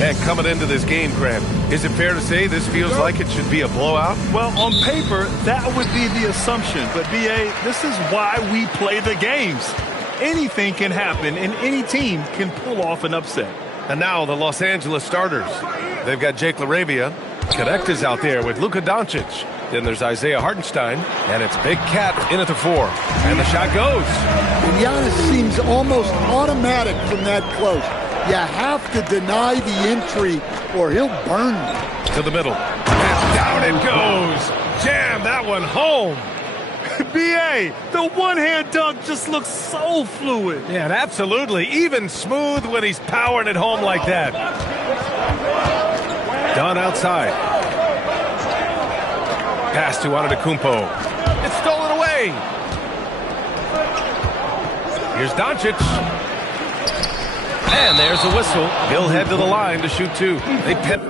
And coming into this game, Grant, is it fair to say this feels like it should be a blowout? Well, on paper, that would be the assumption. But, B.A., this is why we play the games. Anything can happen, and any team can pull off an upset. And now the Los Angeles starters. They've got Jake LaRavia. Connect is out there with Luka Doncic. Then there's Isaiah Hartenstein, and it's Big Cat in at the 4. And the shot goes. And Giannis seems almost automatic from that close. You have to deny the entry or he'll burn you. To the middle. And down it goes. Jam that one home. B.A., the one-hand dunk just looks so fluid. Yeah, and absolutely. Even smooth when he's powering it home like that. Done outside. Pass to Antetokounmpo. It's stolen away. Here's Doncic. And there's a whistle. He'll head to the line to shoot 2. They pep.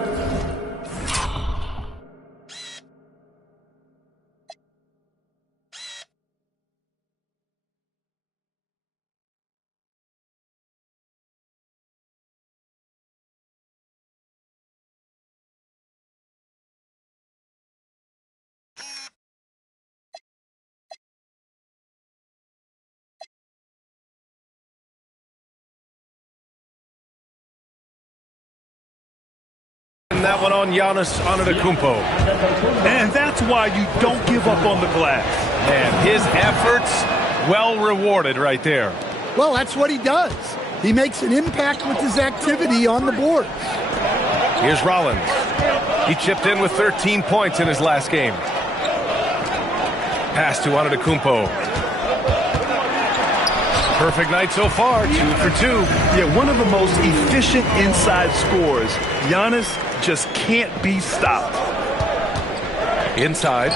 That one on Giannis Antetokounmpo. And that's why you don't give up on the glass. And his efforts well rewarded right there. Well, that's what he does. He makes an impact with his activity on the board. Here's Rollins. He chipped in with 13 points in his last game. Pass to Antetokounmpo. Perfect night so far, 2 for 2. Yeah, one of the most efficient inside scorers. Giannis just can't be stopped. Inside.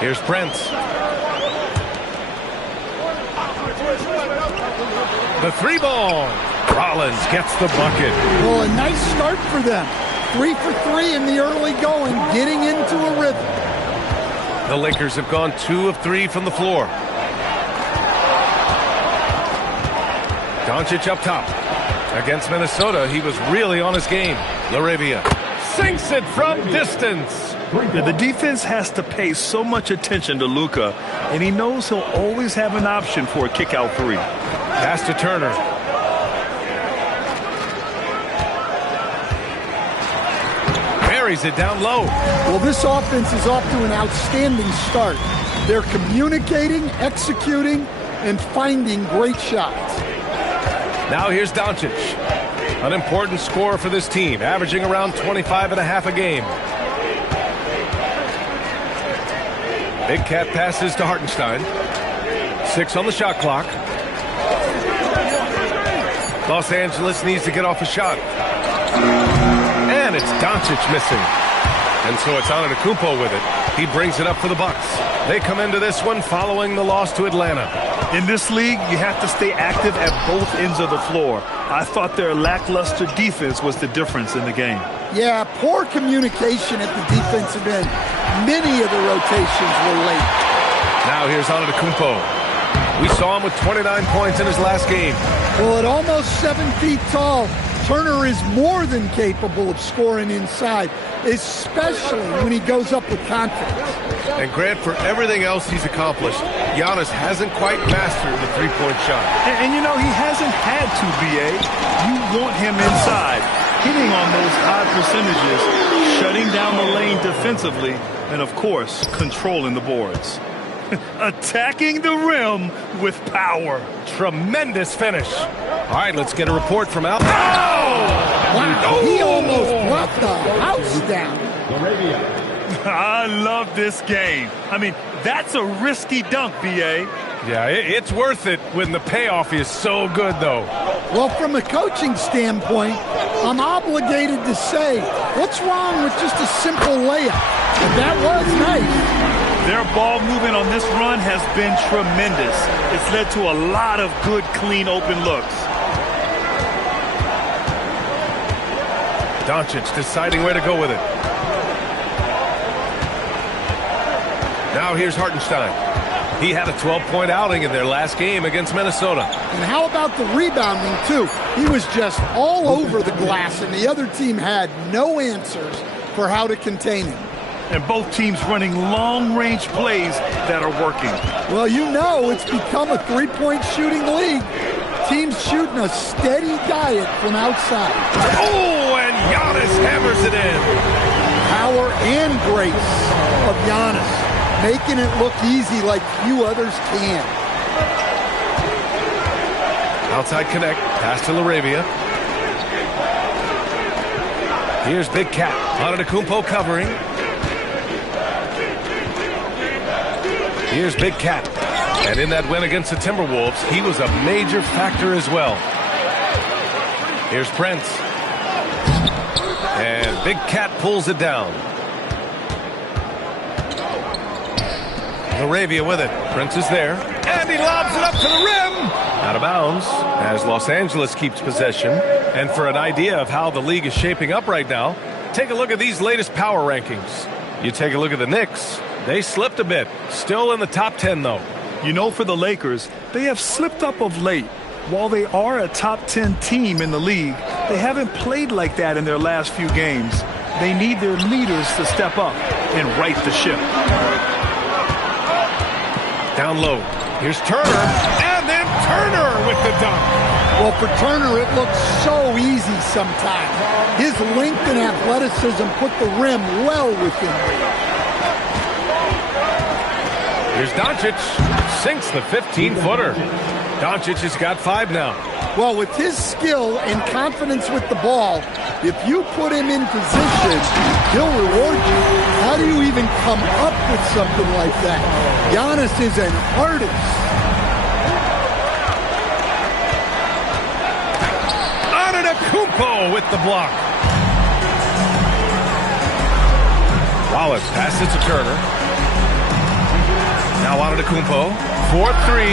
Here's Prince. The 3-ball. Rollins gets the bucket. Well, a nice start for them. 3 for 3 in the early going, getting into a rhythm. The Lakers have gone 2 of 3 from the floor. Doncic up top. Against Minnesota, he was really on his game. LaRavia sinks it from distance. Yeah, the defense has to pay so much attention to Luka, and he knows he'll always have an option for a kick-out 3. Pass to Turner. Buries it down low. Well, this offense is off to an outstanding start. They're communicating, executing, and finding great shots. Now here's Doncic. An important scorer for this team, averaging around 25 and a half a game. Big Cat passes to Hartenstein. 6 on the shot clock. Los Angeles needs to get off a shot. And it's Doncic missing. And so it's Antetokounmpo with it. He brings it up for the Bucks. They come into this one following the loss to Atlanta. In this league, you have to stay active at both ends of the floor. I thought their lackluster defense was the difference in the game. Yeah, poor communication at the defensive end. Many of the rotations were late. Now here's Antetokounmpo. We saw him with 29 points in his last game. Well, at almost 7 feet tall, Turner is more than capable of scoring inside, especially when he goes up with confidence. And Grant, for everything else he's accomplished, Giannis hasn't quite mastered the three-point shot. And you know, he hasn't had to, B.A. You want him inside, hitting on those high percentages, shutting down the lane defensively, and, of course, controlling the boards. Attacking the rim with power. Tremendous finish. All right, let's get a report from Al. Wow, he almost brought the house down. I love this game. I mean, that's a risky dunk, B.A. Yeah, it's worth it when the payoff is so good, though. Well, from a coaching standpoint, I'm obligated to say, what's wrong with just a simple layup? But that was nice. Their ball movement on this run has been tremendous. It's led to a lot of good, clean, open looks. Doncic deciding where to go with it. Now here's Hartenstein. He had a 12-point outing in their last game against Minnesota. And how about the rebounding, too? He was just all over the glass, and the other team had no answers for how to contain him. And both teams running long-range plays that are working. Well, you know it's become a three-point shooting league. Teams shooting a steady diet from outside. Oh, and Giannis hammers it in. Power and grace of Giannis, making it look easy like few others can. Outside connect, pass to Laravia. Here's Big Cat. Antetokounmpo covering. Here's Big Cat. And in that win against the Timberwolves, he was a major factor as well. Here's Prince. And Big Cat pulls it down. Laravia with it. Prince is there. And he lobs it up to the rim. Out of bounds as Los Angeles keeps possession. And for an idea of how the league is shaping up right now, take a look at these latest power rankings. You take a look at the Knicks. They slipped a bit. Still in the top 10, though. You know, for the Lakers, they have slipped up of late. While they are a top 10 team in the league, they haven't played like that in their last few games. They need their leaders to step up and right the ship. Down low. Here's Turner. And then Turner with the dunk. Well, for Turner, it looks so easy sometimes. His length and athleticism put the rim well within reach. Here's Doncic. Sinks the 15-footer. Doncic has got 5 now. Well, with his skill and confidence with the ball, if you put him in position, he'll reward you. How do you even come up with something like that? Giannis is an artist. Antetokounmpo with the block. Wallace passes it to Turner. Now Antetokounmpo, 4-3.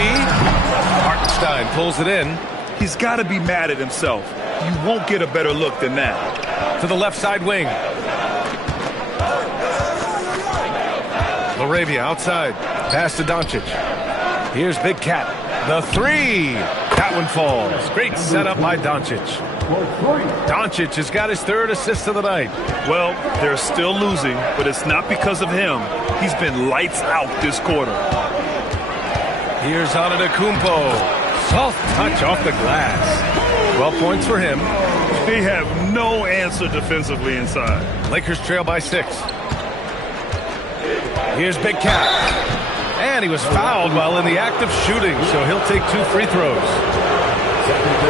Hartenstein pulls it in. He's got to be mad at himself. You won't get a better look than that. To the left side wing. Laravia outside. Pass to Doncic. Here's Big Cat. The 3. That one falls. Great setup by Doncic. Doncic has got his 3rd assist of the night. Well, they're still losing, but it's not because of him. He's been lights out this quarter. Here's Antetokounmpo. Soft touch off the glass. 12 points for him. They have no answer defensively inside. Lakers trail by 6. Here's Big Cat. And he was fouled while in the act of shooting, so he'll take 2 free throws.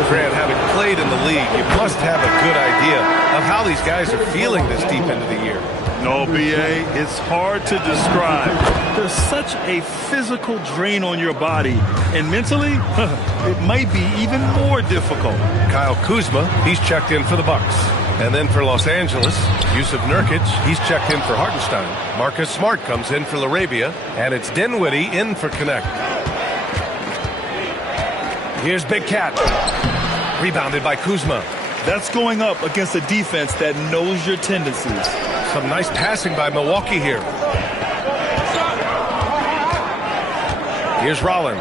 Grant, having played in the league, you must have a good idea of how these guys are feeling this deep into the year. No, B.A., it's hard to describe. There's such a physical drain on your body, and mentally, it might be even more difficult. Kyle Kuzma, he's checked in for the Bucks. And then for Los Angeles, Yusuf Nurkic, he's checked in for Hartenstein. Marcus Smart comes in for Laravia, and it's Dinwiddie in for Connect. Here's Big Cat. Rebounded by Kuzma. That's going up against a defense that knows your tendencies. Some nice passing by Milwaukee here. Here's Rollins.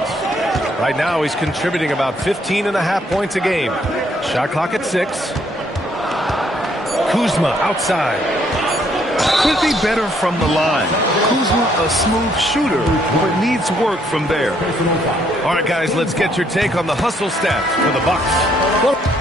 Right now he's contributing about 15.5 points a game. Shot clock at 6. Kuzma outside. Could be better from the line. Kuzma a smooth shooter, but needs work from there. All right, guys, let's get your take on the hustle stats for the Bucks.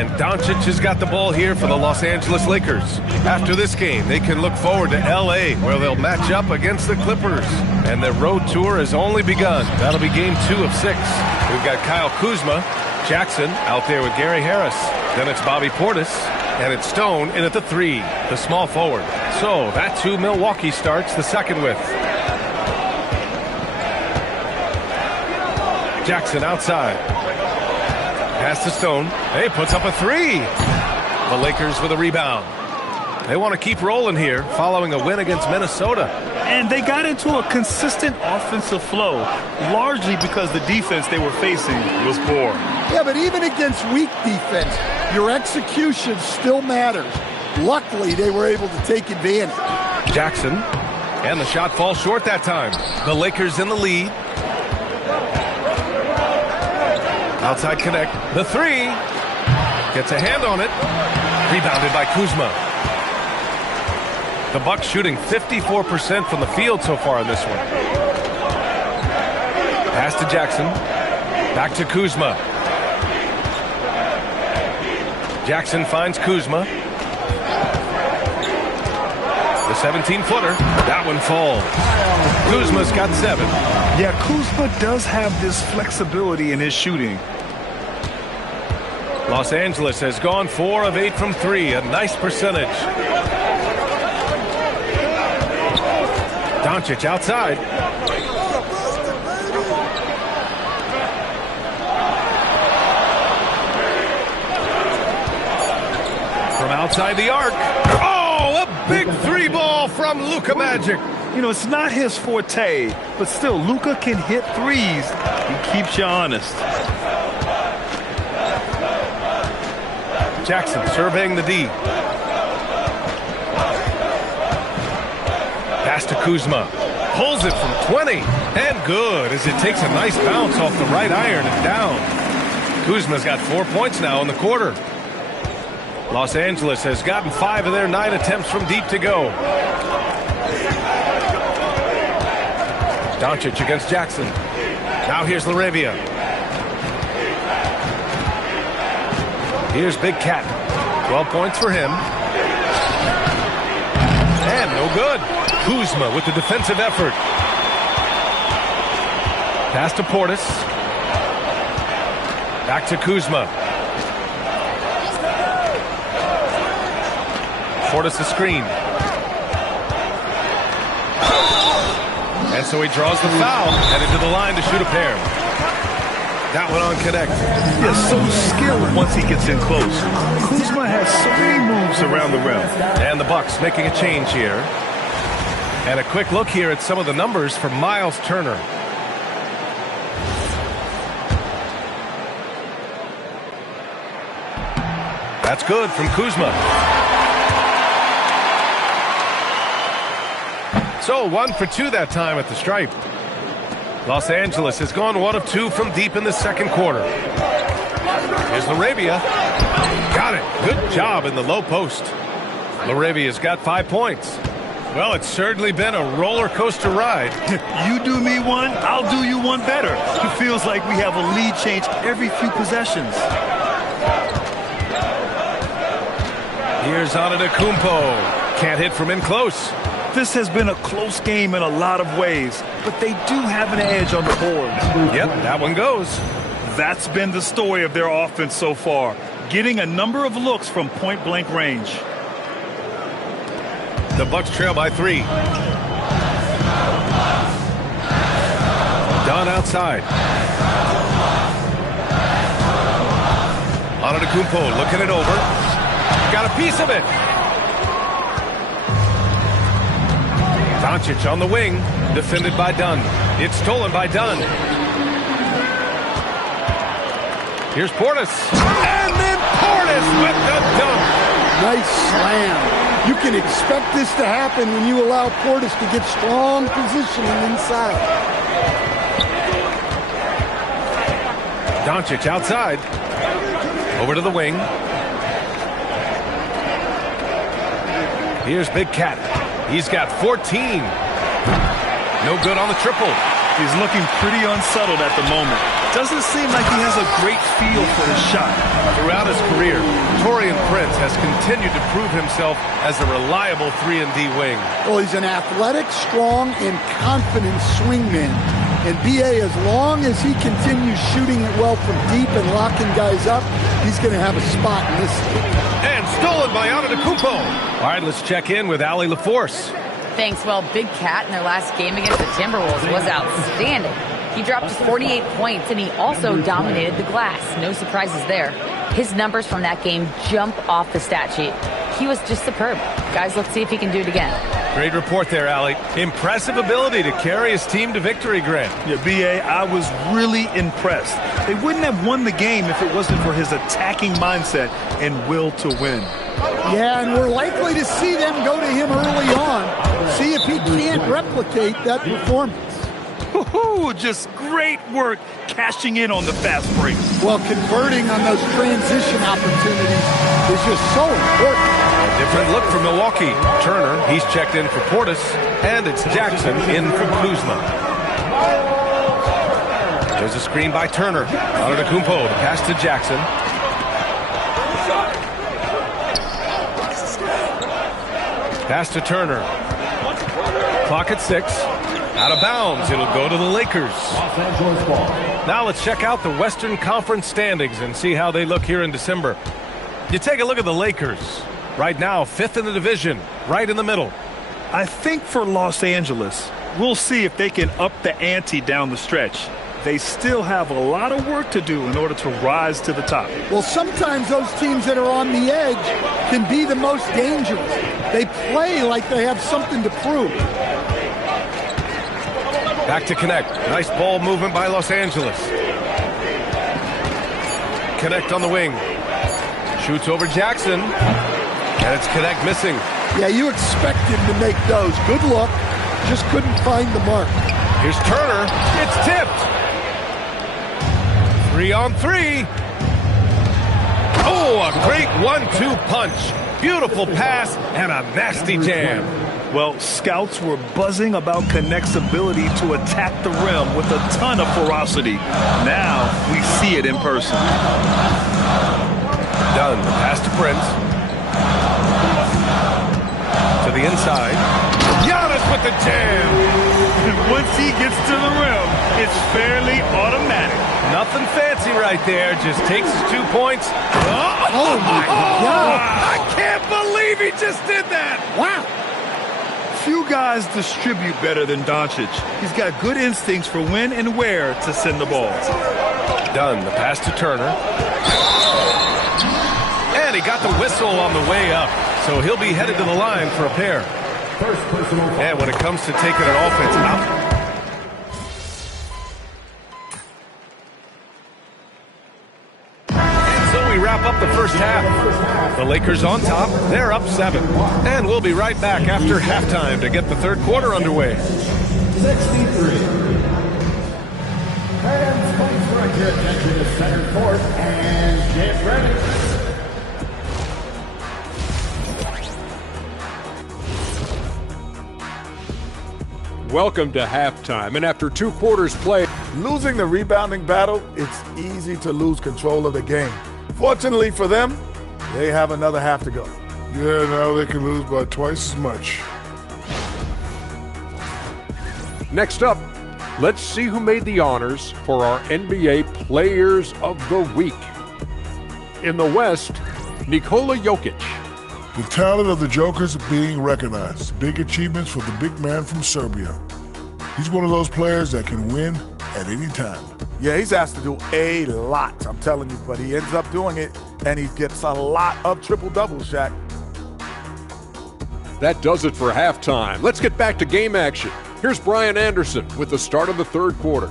And Doncic has got the ball here for the Los Angeles Lakers. After this game, they can look forward to L.A., where they'll match up against the Clippers. And their road tour has only begun. That'll be game 2 of 6. We've got Kyle Kuzma, Jackson out there with Gary Harris. Then it's Bobby Portis, and it's Stone in at the 3, the small forward. So that's who Milwaukee starts the second with. Jackson outside. Pass to Stone. Hey, puts up a 3. The Lakers with a rebound. They want to keep rolling here following a win against Minnesota. And they got into a consistent offensive flow, largely because the defense they were facing was poor. Yeah, but even against weak defense, your execution still matters. Luckily, they were able to take advantage. Jackson, and the shot falls short that time. The Lakers in the lead. Outside connect. The 3. Gets a hand on it. Rebounded by Kuzma. The Bucks shooting 54% from the field so far in this one. Pass to Jackson. Back to Kuzma. Jackson finds Kuzma. The 17-footer. That one falls. Kuzma's got 7. Yeah, Kuzma does have this flexibility in his shooting. Los Angeles has gone 4 of 8 from 3. A nice percentage. Doncic outside. From outside the arc. Oh, a big 3 ball from Luka Magic. You know, it's not his forte, but still, Luka can hit threes. He keeps you honest. Jackson surveying the D. Pass to Kuzma. Pulls it from 20. And good, as it takes a nice bounce off the right iron and down. Kuzma's got 4 points now in the quarter. Los Angeles has gotten 5 of their 9 attempts from deep to go. Doncic against Jackson. Now here's LaRavia. Here's Big Cat. 12 points for him. And no good. Kuzma with the defensive effort. Pass to Portis. Back to Kuzma. Portis the screen. And so he draws the foul, headed to the line to shoot a pair. That one on connect. Yeah, so skilled once he gets in close. Kuzma has so many moves around the rim. And the Bucks making a change here. And a quick look here at some of the numbers for Miles Turner. That's good from Kuzma. So 1 for 2 that time at the stripe. Los Angeles has gone 1 of 2 from deep in the second quarter. Here's LaRavia. Got it. Good job in the low post. LaRavia's got 5 points. Well, it's certainly been a roller coaster ride. You do me one, I'll do you one better. It feels like we have a lead change every few possessions. Here's Antetokounmpo. Can't hit from in close. This has been a close game in a lot of ways, but they do have an edge on the board. Yep, that one goes. That's been the story of their offense so far, getting a number of looks from point-blank range. The Bucks trail by 3. Dunn outside. Antetokounmpo looking it over. Got a piece of it. Doncic on the wing, defended by Dunn. It's stolen by Dunn. Here's Portis. And then Portis with the dunk. Nice slam. You can expect this to happen when you allow Portis to get strong positioning inside. Doncic outside. Over to the wing. Here's Big Cat. He's got 14. No good on the triple. He's looking pretty unsettled at the moment. Doesn't seem like he has a great feel for his shot. Throughout his career, Taurean Prince has continued to prove himself as a reliable 3-and-D wing. Well, he's an athletic, strong, and confident swingman. And B.A., as long as he continues shooting it well from deep and locking guys up, he's going to have a spot in this league. And stolen by Antetokounmpo. All right, let's check in with Allie LaForce. Thanks. Well, Big Cat in their last game against the Timberwolves was outstanding. He dropped just 48 points, and he also dominated the glass. No surprises there. His numbers from that game jump off the stat sheet. He was just superb. Guys, let's see if he can do it again. Great report there, Allie. Impressive ability to carry his team to victory, Grant. Yeah, B.A., I was really impressed. They wouldn't have won the game if it wasn't for his attacking mindset and will to win. Yeah, and we're likely to see them go to him early on. See if he can't replicate that performance. Woohoo! Just great work cashing in on the fast break. Well, converting on those transition opportunities is just so important. A different look for Milwaukee. Turner, he's checked in for Portis, and it's Jackson in for Kuzma. There's a screen by Turner. Antetokounmpo, the pass to Jackson. Pass to Turner. Clock at 6. Out of bounds. It'll go to the Lakers. Now let's check out the Western Conference standings and see how they look here in December. You take a look at the Lakers. Right now, 5th in the division, right in the middle. I think for Los Angeles, we'll see if they can up the ante down the stretch. They still have a lot of work to do in order to rise to the top. Well, sometimes those teams that are on the edge can be the most dangerous. They play like they have something to prove. Back to Connect. Nice ball movement by Los Angeles. Connect on the wing. Shoots over Jackson. And it's Connect missing. Yeah, you expect him to make those. Good look. Just couldn't find the mark. Here's Turner. It's tipped. 3-on-3. Oh, a great 1-2 punch. Beautiful pass and a nasty jam. Well, scouts were buzzing about Connect's ability to attack the rim with a ton of ferocity. Now we see it in person. Done. The pass to Prince. To the inside. Giannis with the jam. And once he gets to the rim, it's fairly automatic. Nothing fancy right there. Just takes his 2 points. Oh, my God. I can't believe he just did that. Wow. Few guys distribute better than Doncic. He's got good instincts for when and where to send the ball. Done. The pass to Turner. And he got the whistle on the way up. So he'll be headed to the line for a pair. And when it comes to taking an offense out. We wrap up the first half. The Lakers on top. They're up 7. And we'll be right back after halftime to get the third quarter underway. 63. Fans, please direct your attention to center court and get ready. Welcome to halftime, and after 2 quarters played, losing the rebounding battle, it's easy to lose control of the game. Fortunately for them, they have another half to go. Yeah, now they can lose by twice as much. Next up, let's see who made the honors for our NBA Players of the Week. In the West, Nikola Jokic. The talent of the Jokers being recognized. Big achievements for the big man from Serbia. He's one of those players that can win at any time. Yeah, he's asked to do a lot, I'm telling you, but he ends up doing it, and he gets a lot of triple-doubles, Shaq. That does it for halftime. Let's get back to game action. Here's Brian Anderson with the start of the third quarter.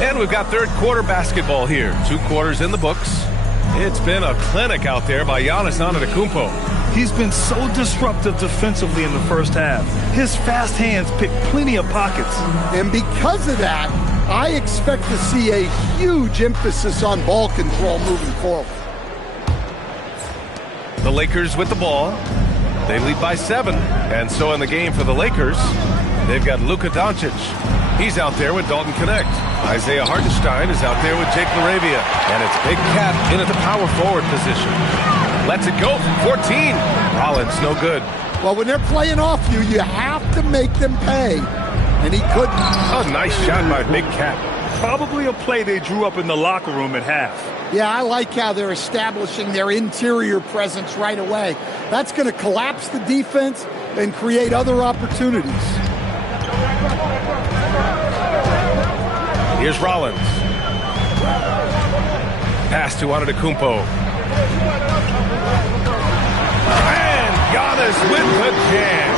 And we've got third quarter basketball here. 2 quarters in the books. It's been a clinic out there by Giannis Antetokounmpo. He's been so disruptive defensively in the first half. His fast hands pick plenty of pockets. And because of that, I expect to see a huge emphasis on ball control moving forward. The Lakers with the ball. They lead by 7. And so in the game for the Lakers, they've got Luka Doncic. He's out there with Dalton Connect. Isaiah Hartenstein is out there with Jake LaRavia. And it's Big Cat in at the power forward position. Lets it go from 14. Rollins, no good. Well, when they're playing off you, you have to make them pay. And he couldn't. A nice shot by Big Cat. Probably a play they drew up in the locker room at half. Yeah, I like how they're establishing their interior presence right away. That's going to collapse the defense and create other opportunities. Here's Rollins. Pass to Antetokounmpo. And Giannis with the jam.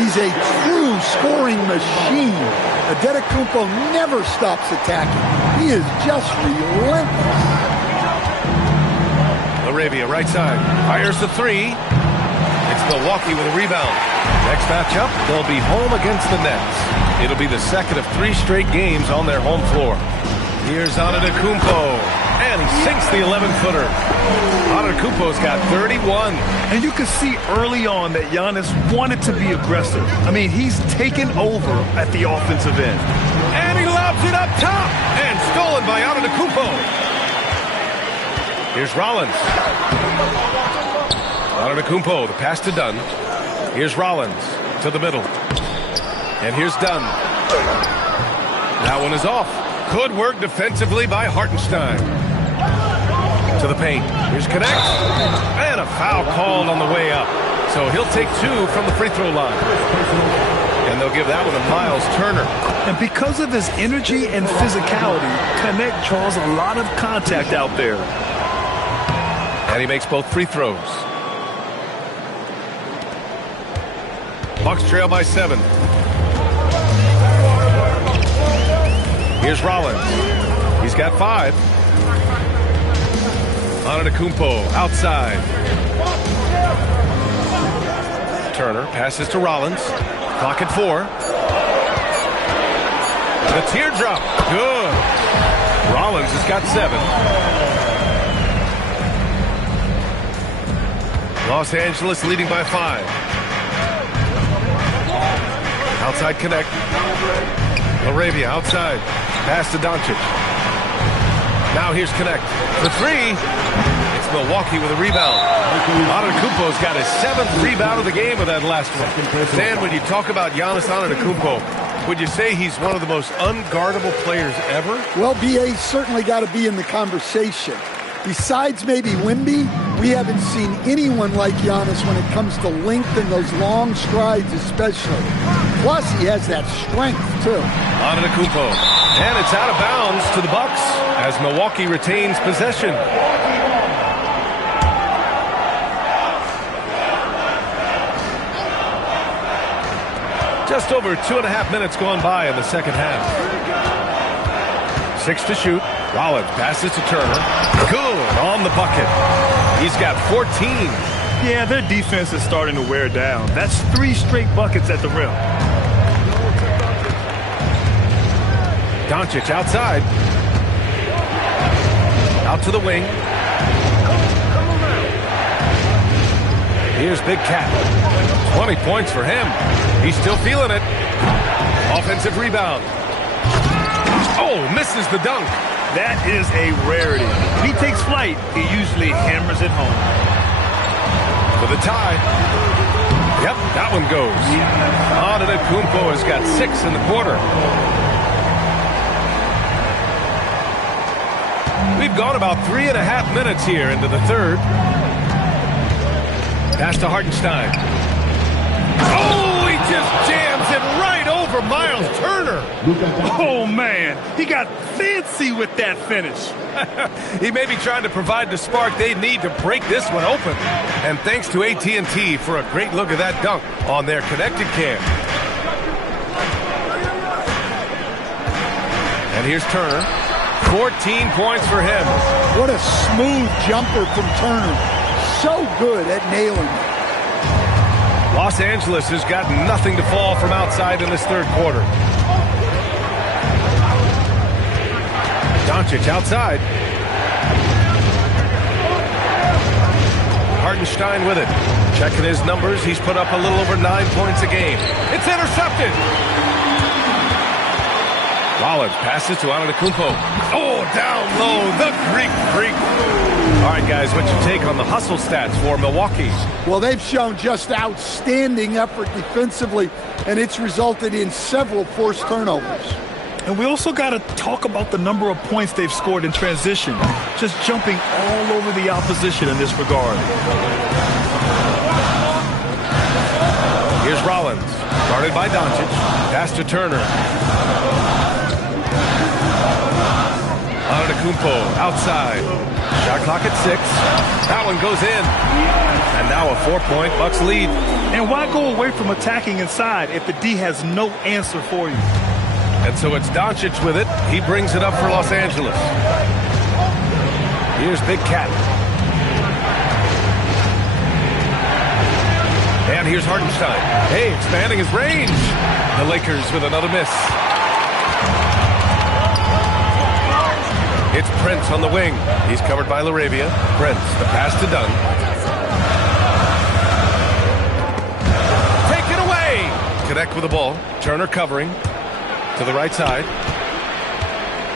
He's a true scoring machine. Antetokounmpo never stops attacking. He is just relentless. LaRavia, right side. Fires the 3. It's Milwaukee with a rebound. Next matchup, they'll be home against the Nets. It'll be the second of 3 straight games on their home floor. Here's Antetokounmpo. And he sinks the 11-footer. Antetokounmpo's got 31. And you can see early on that Giannis wanted to be aggressive. I mean, he's taken over at the offensive end. And he lobs it up top. And stolen by Antetokounmpo. Here's Rollins. Antetokounmpo, the pass to Dunn. Here's Rollins to the middle. And here's Dunn. That one is off. Good work defensively by Hartenstein. To the paint. Here's Connect. And a foul called on the way up. So he'll take 2 from the free throw line. And they'll give that one to Miles Turner. And because of his energy and physicality, Connect draws a lot of contact out there. And he makes both free throws. Bucks trail by 7. Here's Rollins. He's got 5. Antetokounmpo outside. Turner passes to Rollins. Clock at 4. The teardrop. Good. Rollins has got 7. Los Angeles leading by 5. Outside Connect. LaRavia outside. Pass to Doncic. Now here's Connect. For 3. It's Milwaukee with a rebound. Antetokounmpo's got his 7th rebound of the game with that last one. Dan, when you talk about Giannis Antetokounmpo, would you say he's one of the most unguardable players ever? Well, BA's certainly got to be in the conversation. Besides maybe Wemby, we haven't seen anyone like Giannis when it comes to length and those long strides especially. Plus, he has that strength, too. Antetokounmpo. And it's out of bounds to the Bucks as Milwaukee retains possession. Just over 2.5 minutes gone by in the second half. 6 to shoot. Rollins passes to Turner. Good on the bucket. He's got 14. Yeah, their defense is starting to wear down. That's 3 straight buckets at the rim. Doncic outside. Out to the wing. Here's Big Cat. 20 points for him. He's still feeling it. Offensive rebound. Oh, misses the dunk. That is a rarity. When he takes flight, he usually hammers it home. For the tie. Yep, that one goes. Antetokounmpo has got 6 in the quarter. We've gone about 3.5 minutes here into the third. Pass to Hartenstein. Oh, he just jams it right over Miles Turner. Oh, man. He got fancy with that finish. He may be trying to provide the spark they need to break this one open. And thanks to AT&T for a great look at that dunk on their connected cam. And here's Turner. 14 points for him. What a smooth jumper from Turner. So good at nailing it. Los Angeles has got nothing to fall from outside in this third quarter. Doncic outside. Hartenstein with it. Checking his numbers. He's put up a little over 9 points a game. It's intercepted. Rollins passes to Antetokounmpo. Oh, down low. The Greek freak. All right, guys, what's your take on the hustle stats for Milwaukee? Well, they've shown just outstanding effort defensively, and it's resulted in several forced turnovers. And we also got to talk about the number of points they've scored in transition, just jumping all over the opposition in this regard. Here's Rollins, guarded by Doncic. Pass to Turner. Antetokounmpo outside. Shot clock at 6. That one goes in. And now a 4-point Bucks lead. And why go away from attacking inside if the D has no answer for you? And so it's Doncic with it. He brings it up for Los Angeles. Here's Big Cat. And here's Hartenstein. Hey, expanding his range. The Lakers with another miss. It's Prince on the wing. He's covered by LaRavia. Prince, the pass to Dunn. Take it away! Connect with the ball. Turner covering. To the right side.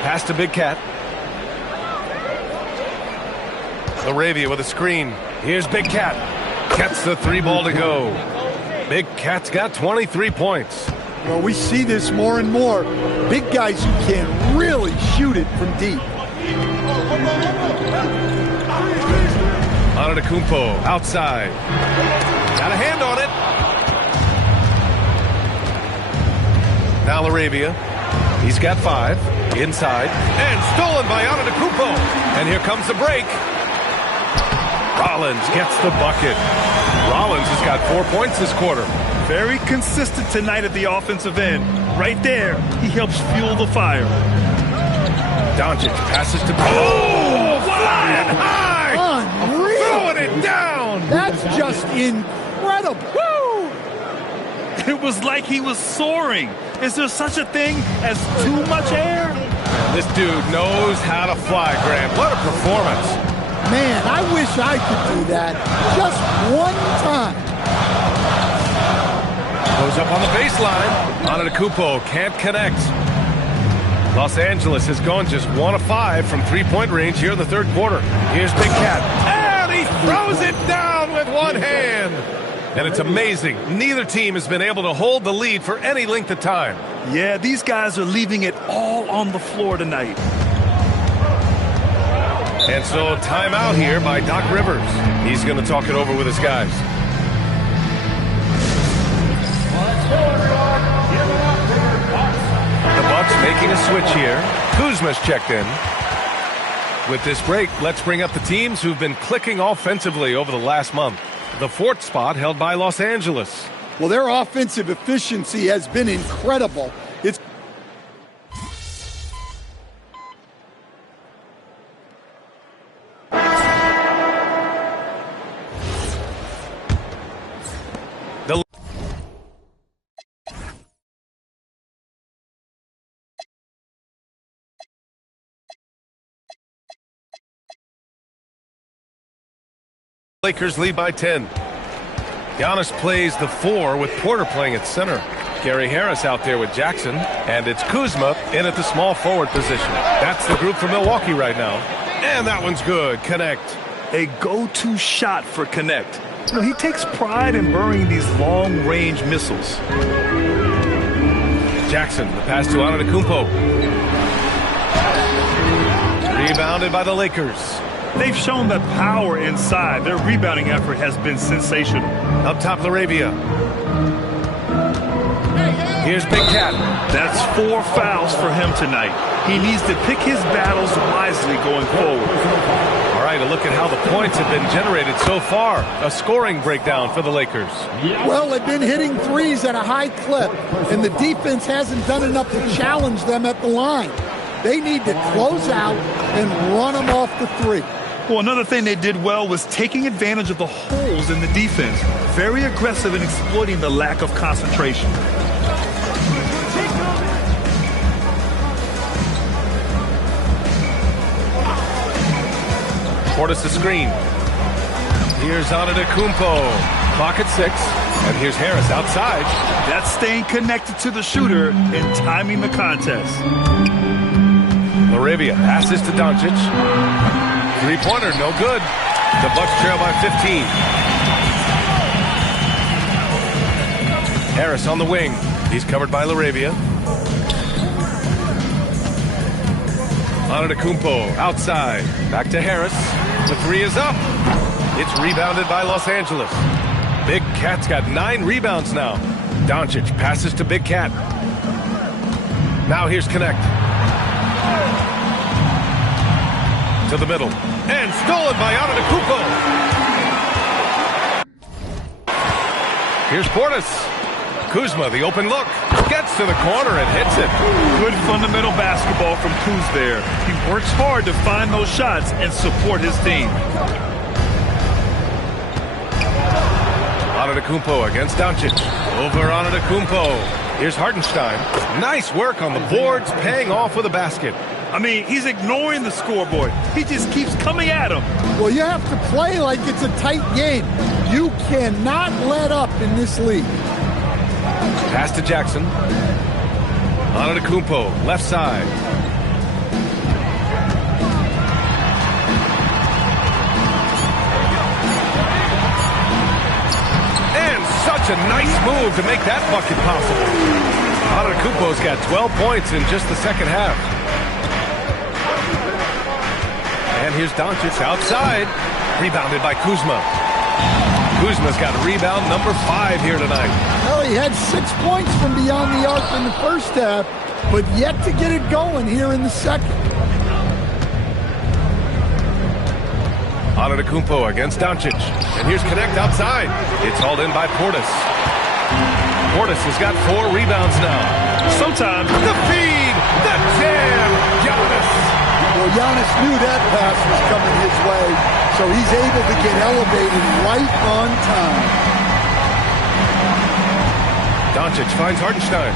Pass to Big Cat. LaRavia with a screen. Here's Big Cat. Gets the 3 ball to go. Big Cat's got 23 points. Well, we see this more and more. Big guys who can really shoot it from deep. Antetokounmpo outside. Got a hand on it. Now LaRavia. He's got 5. Inside. And stolen by Antetokounmpo. And here comes the break. Rollins gets the bucket. Rollins has got 4 points this quarter. Very consistent tonight at the offensive end. Right there, he helps fuel the fire. Doncic passes to... Oh! Flying high! Unreal! Throwing it down! That's just incredible. Woo! It was like he was soaring. Is there such a thing as too much air? This dude knows how to fly, Grant. What a performance. Man, I wish I could do that just one time. Goes up on the baseline. Antetokounmpo can't connect. Los Angeles has gone just 1 of 5 from 3-point range here in the third quarter. Here's Big Cat. And he throws it down with one hand. And it's amazing. Neither team has been able to hold the lead for any length of time. Yeah, these guys are leaving it all on the floor tonight. And so timeout here by Doc Rivers. He's going to talk it over with his guys. The Bucks making a switch here. Kuzma's checked in. With this break, let's bring up the teams who've been clicking offensively over the last month. The 4th spot held by Los Angeles. Well, their offensive efficiency has been incredible. It's Lakers lead by 10. Giannis plays the 4 with Porter playing at center. Gary Harris out there with Jackson. And it's Kuzma in at the small forward position. That's the group for Milwaukee right now. And that one's good. Connect. A go-to shot for Connect. You know, he takes pride in burying these long-range missiles. Jackson, the pass to Antetokounmpo. Rebounded by the Lakers. They've shown that power inside. Their rebounding effort has been sensational. Up top, LaRavia. Here's Big Cat. That's 4 fouls for him tonight. He needs to pick his battles wisely going forward. All right, a look at how the points have been generated so far. A scoring breakdown for the Lakers. Well, they've been hitting threes at a high clip, and the defense hasn't done enough to challenge them at the line. They need to close out and run them off the 3. Well, another thing they did well was taking advantage of the holes in the defense. Very aggressive in exploiting the lack of concentration. Portis the screen. Here's Antetokounmpo. Clock at 6. And here's Harris outside. That's staying connected to the shooter and timing the contest. Laravia passes to Doncic. Three-pointer, no good. The Bucks trail by 15. Harris on the wing. He's covered by Laravia. Antetokounmpo outside. Back to Harris. The three is up. It's rebounded by Los Angeles. Big Cat's got 9 rebounds now. Doncic passes to Big Cat. Now here's Connect. To the middle. And stolen by Antetokounmpo. Here's Portis. Kuzma, the open look. Gets to the corner and hits it. Good fundamental basketball from Kuz there. He works hard to find those shots and support his team. Antetokounmpo against Doncic. Over Antetokounmpo. Here's Hartenstein. Nice work on the boards, paying off with a basket. I mean, he's ignoring the scoreboard. He just keeps coming at him. Well, you have to play like it's a tight game. You cannot let up in this league. Pass to Jackson. Antetokounmpo, left side. And such a nice move to make that bucket possible. Antetokounmpo's got 12 points in just the second half. And here's Doncic outside. Rebounded by Kuzma. Kuzma's got rebound number 5 here tonight. Well, he had 6 points from beyond the arc in the first half, but yet to get it going here in the second. Antetokounmpo against Doncic. And here's Connect outside. It's hauled in by Portis. Portis has got 4 rebounds now. Sometimes the feed, the jam, Giannis. Well, Giannis knew that pass was coming his way, so he's able to get elevated right on time. Doncic finds Hartenstein.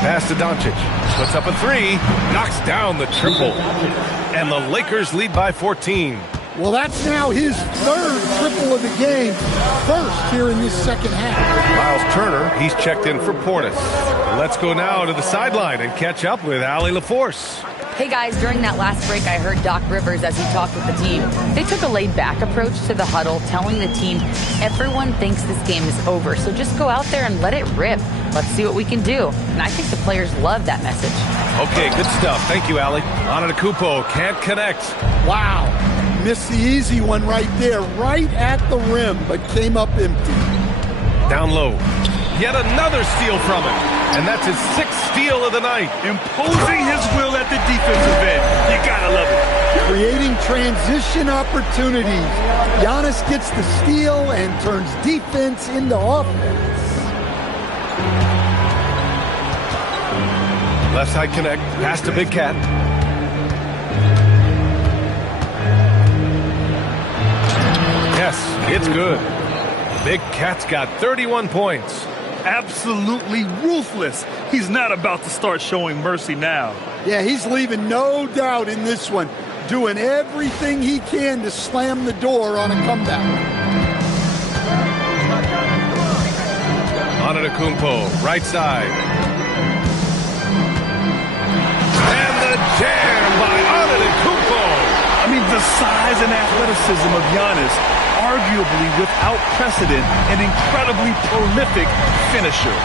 Pass to Doncic. Puts up a 3. Knocks down the triple. And the Lakers lead by 14. Well, that's now his 3rd triple of the game. First here in this second half. Miles Turner, he's checked in for Portis. Let's go now to the sideline and catch up with Allie LaForce. Hey guys, during that last break, I heard Doc Rivers as he talked with the team. They took a laid-back approach to the huddle, telling the team, everyone thinks this game is over, so just go out there and let it rip. Let's see what we can do. And I think the players love that message. Okay, good stuff. Thank you, Allie. Antetokounmpo can't connect. Wow. Missed the easy one right there, right at the rim, but came up empty. Down low. Yet another steal from him. And that's his 6th steal of the night. Imposing his will at the defensive end. You gotta love it. Creating transition opportunities. Giannis gets the steal and turns defense into offense. Left side Connect. Pass to Big Cat. Yes, it's good. Big Cat's got 31 points. Absolutely ruthless. He's not about to start showing mercy now. Yeah, he's leaving no doubt in this one. Doing everything he can to slam the door on a comeback. Antetokounmpo, right side. And the jam by Antetokounmpo. I mean, the size and athleticism of Giannis, arguably without precedent, an incredibly prolific finisher.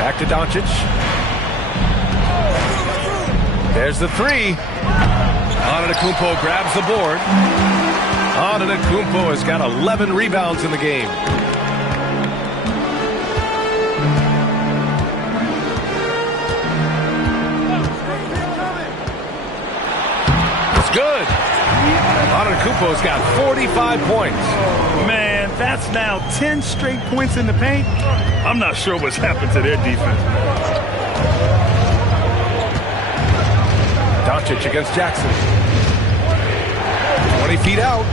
Back to Doncic. There's the 3. Antetokounmpo grabs the board. Antetokounmpo has got 11 rebounds in the game. Good. Antetokounmpo's got 45 points. Man, that's now 10 straight points in the paint. I'm not sure what's happened to their defense. Doncic against Jackson. 20 feet out.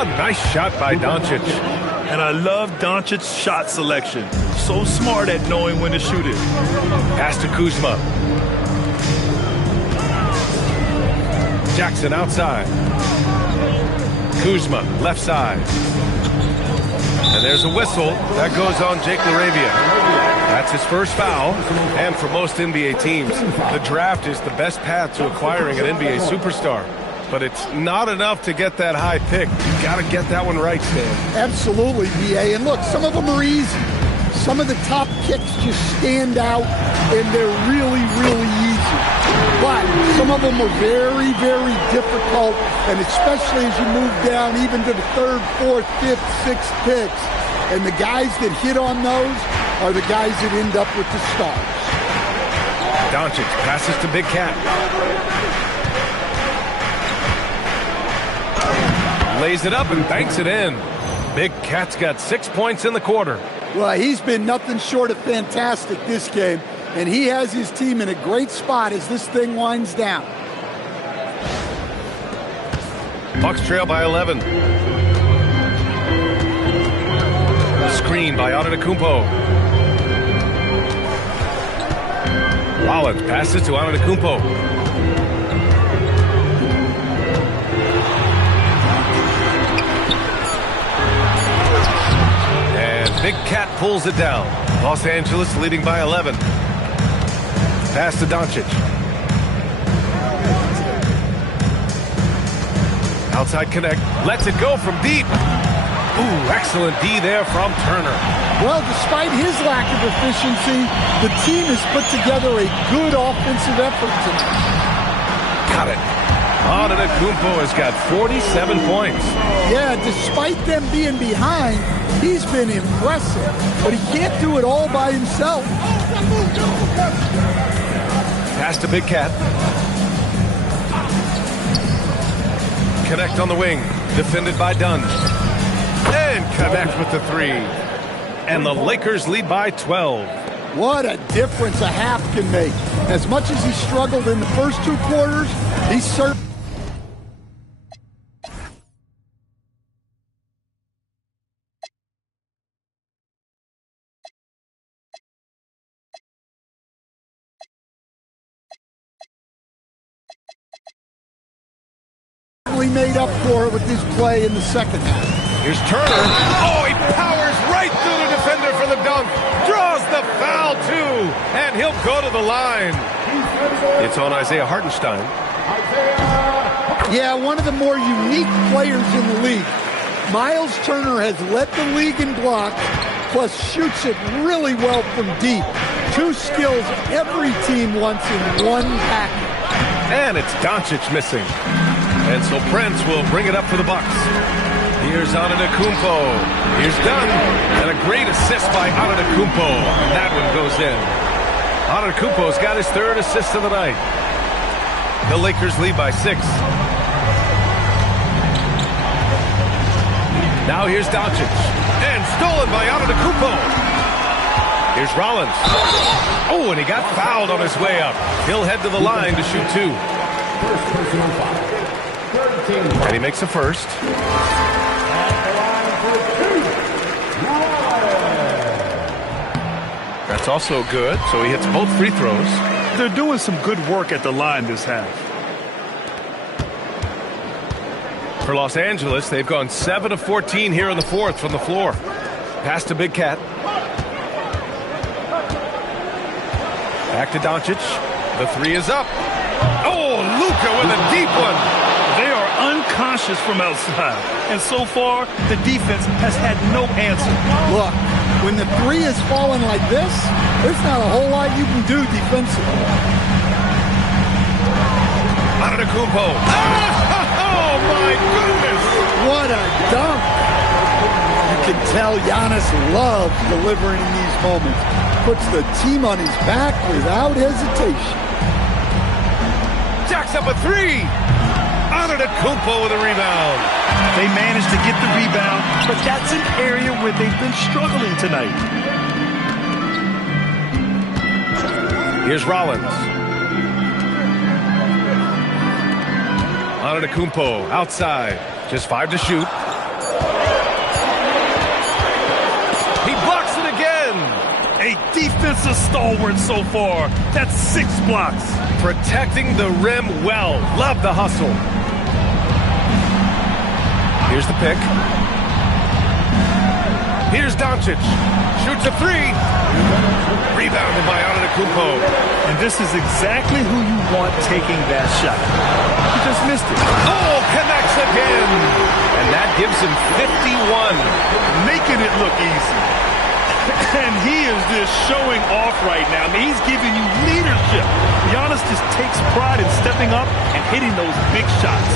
A nice shot by Doncic. And I love Doncic's shot selection. So smart at knowing when to shoot it. Pass to Kuzma. Jackson outside. Kuzma, left side. And there's a whistle. That goes on Jake LaRavia. That's his first foul. And for most NBA teams, the draft is the best path to acquiring an NBA superstar. But it's not enough to get that high pick. You got to get that one right, Stan. Absolutely, BA. And look, some of them are easy. Some of the top picks just stand out, and they're really, really easy. But some of them are very, very difficult, and especially as you move down even to the 3rd, 4th, 5th, 6th picks. And the guys that hit on those are the guys that end up with the stars. Doncic passes to Big Cat. Lays it up and banks it in. Big Cat's got 6 points in the quarter. Well, he's been nothing short of fantastic this game, and he has his team in a great spot as this thing winds down. Bucks trail by 11. Screen by Antetokounmpo. Rollins passes to Antetokounmpo. Big Cat pulls it down. Los Angeles leading by 11. Pass to Doncic. Outside connect. Lets it go from deep. Ooh, excellent D there from Turner. Well, despite his lack of efficiency, the team has put together a good offensive effort tonight. Got it. Antetokounmpo has got 47 points. Yeah, despite them being behind, he's been impressive, but he can't do it all by himself. Pass to Big Cat. Connect on the wing. Defended by Dunn. And connect with the 3. And the Lakers lead by 12. What a difference a half can make. As much as he struggled in the first 2 quarters, he certainly... made up for it with his play in the second half. Here's Turner. Oh, he powers right through the defender for the dunk. Draws the foul, too. And he'll go to the line. It's on Isaiah Hartenstein. Yeah, one of the more unique players in the league. Miles Turner has led the league in blocks, plus shoots it really well from deep. 2 skills every team wants in one package. And it's Doncic missing. And so Prince will bring it up for the Bucks. Here's Antetokounmpo. Here's Dunn. And a great assist by Antetokounmpo. That one goes in. Antetokounmpo's got his 3rd assist of the night. The Lakers lead by 6. Now here's Doncic. And stolen by Antetokounmpo. Here's Rollins. Oh, and he got fouled on his way up. He'll head to the line to shoot 2. And he makes a first. That's also good, so he hits both free throws. They're doing some good work at the line this half. For Los Angeles, they've gone 7 of 14 here in the 4th from the floor. Pass to Big Cat. Back to Doncic. The 3 is up. Oh, Luka with a deep one. They are unconscious from outside, and so far, the defense has had no answer. Look, when the 3 is falling like this, there's not a whole lot you can do defensively. Antetokounmpo. Oh, my goodness. What a dunk. You can tell Giannis loves delivering in these moments. Puts the team on his back without hesitation. Jacks up a 3. Antetokounmpo with a rebound. They managed to get the rebound, but that's an area where they've been struggling tonight. Here's Rollins. Antetokounmpo outside. Just 5 to shoot. He's a stalwart so far. That's 6 blocks. Protecting the rim well. Love the hustle. Here's the pick. Here's Doncic. Shoots a 3. Rebounded by Antetokounmpo. And this is exactly who you want taking that shot. He just missed it. Oh, connects again. And that gives him 51. Making it look easy. And he is just showing off right now. I mean, he's giving you leadership. Giannis just takes pride in stepping up and hitting those big shots.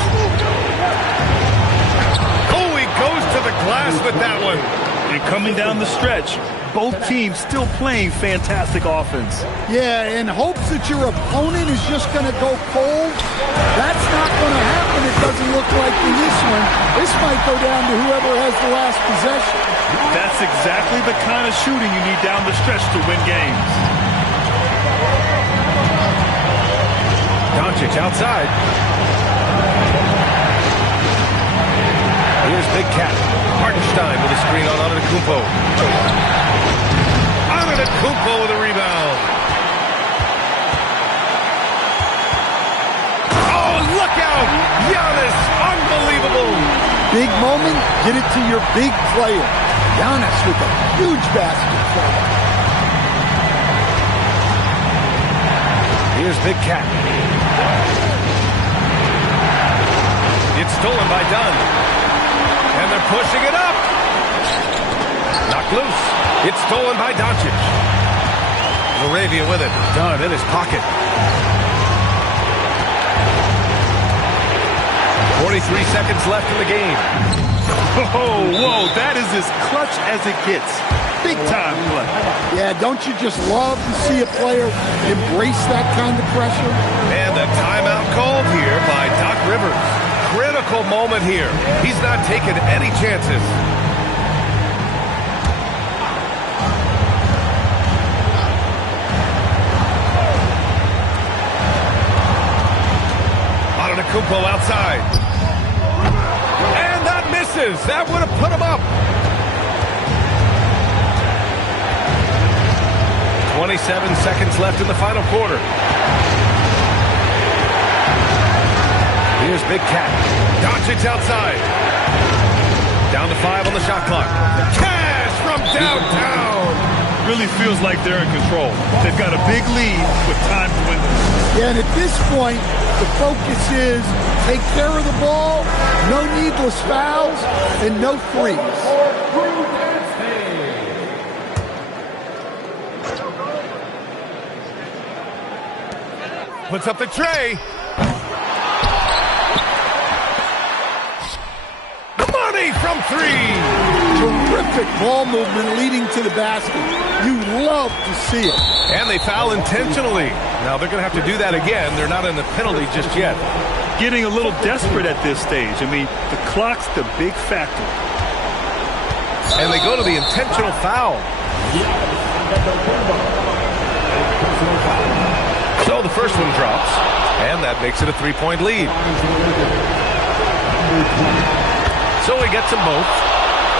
Oh, he goes to the glass with that one. And coming down the stretch, both teams still playing fantastic offense. Yeah, in hopes that your opponent is just going to go cold. That's not going to happen. It doesn't look like in this one. This might go down to whoever has the last possession. That's exactly the kind of shooting you need down the stretch to win games. Doncic outside. Here's Big Cat. Hartenstein with a screen on Antetokounmpo. Antetokounmpo with a rebound. Oh, look out! Giannis, unbelievable! Big moment, get it to your big player. Giannis with a huge basket play. Here's Big Cat. It's stolen by Dunn. And they're pushing it up. Knocked loose. It's stolen by Doncic. Arabia with it. Dunn in his pocket. 43 seconds left in the game. Whoa, that is as clutch as it gets. Big time play. Yeah, don't you just love to see a player embrace that kind of pressure? And a timeout called here by Doc Rivers. Critical moment here. He's not taking any chances. Antetokounmpo outside. And that misses. That would have put him up. 27 seconds left in the final quarter. Here's Big Cat. Doncic outside. Down to 5 on the shot clock. Cash from downtown. Really feels like they're in control. They've got a big lead with time to win this. Yeah, and at this point, the focus is take care of the ball, no needless fouls, and no threes. Puts up the tray. Money from 3. Terrific ball movement leading to the basket. You love to see it. And they foul intentionally. Now they're going to have to do that again. They're not in the penalty just yet. Getting a little desperate at this stage. I mean, the clock's the big factor. And they go to the intentional foul. So the first one drops, and that makes it a 3-point lead. So he gets them both,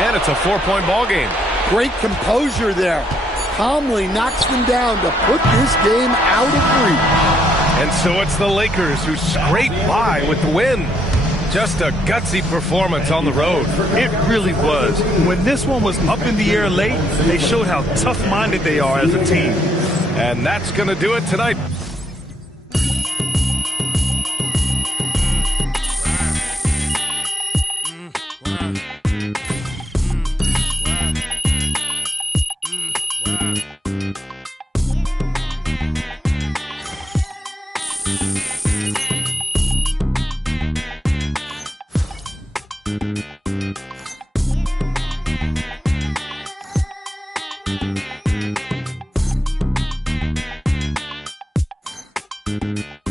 and it's a 4-point ball game. Great composure there. Calmly knocks them down to put this game out of reach. And so it's the Lakers who scrape by with the win. Just a gutsy performance on the road. It really was. When this one was up in the air late, they showed how tough-minded they are as a team. And that's going to do it tonight. Thank you.